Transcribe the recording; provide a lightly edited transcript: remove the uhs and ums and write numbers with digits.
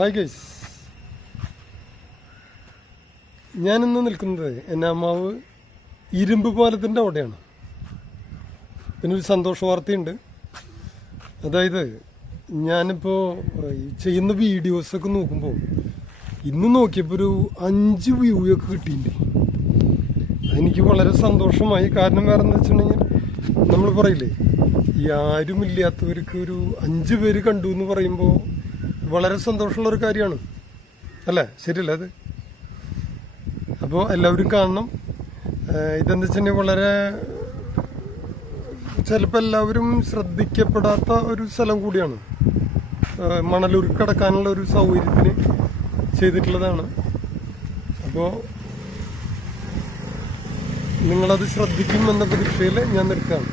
Hi guys, ഞാനിന്ന് നിൽക്കുന്നത് എന്നാമാവ് ഇരുമ്പ് പാലത്തിൻ്റെ അവിടെയാണ്. പിന്നെ ഒരു സന്തോഷ വാർത്തയുണ്ട്. അതായത് ഞാനിപ്പോൾ ചെയ്യുന്ന വീഡിയോസൊക്കെ നോക്കുമ്പോൾ ഇന്ന് നോക്കിയപ്പോൾ ഒരു 5 വ്യൂയൊക്കെ കിട്ടിയിട്ടുണ്ട്. എനിക്ക് വളരെ സന്തോഷമായി. കാരണം വേറെ എന്താ വെച്ചിട്ടുണ്ടെങ്കിൽ, നമ്മൾ പറയില്ലേ, ഈ ആരുമില്ലാത്തവർക്ക് ഒരു 5 പേര് കണ്ടു എന്ന് പറയുമ്പോൾ വളരെ സന്തോഷമുള്ളൊരു കാര്യമാണ്, അല്ലേ? ശരിയല്ലേ അത്? അപ്പോൾ എല്ലാവരും കാണണം. ഇതെന്താ വെച്ചിട്ടുണ്ടെങ്കിൽ വളരെ ചിലപ്പോൾ എല്ലാവരും ശ്രദ്ധിക്കപ്പെടാത്ത ഒരു സ്ഥലം കൂടിയാണ്. മണലുരുക്കടക്കാനുള്ള ഒരു സൗകര്യത്തിന് ചെയ്തിട്ടുള്ളതാണ്. അപ്പോൾ നിങ്ങളത് ശ്രദ്ധിക്കുമെന്ന പ്രതീക്ഷയിൽ ഞാൻ നിൽക്കുകയാണ്.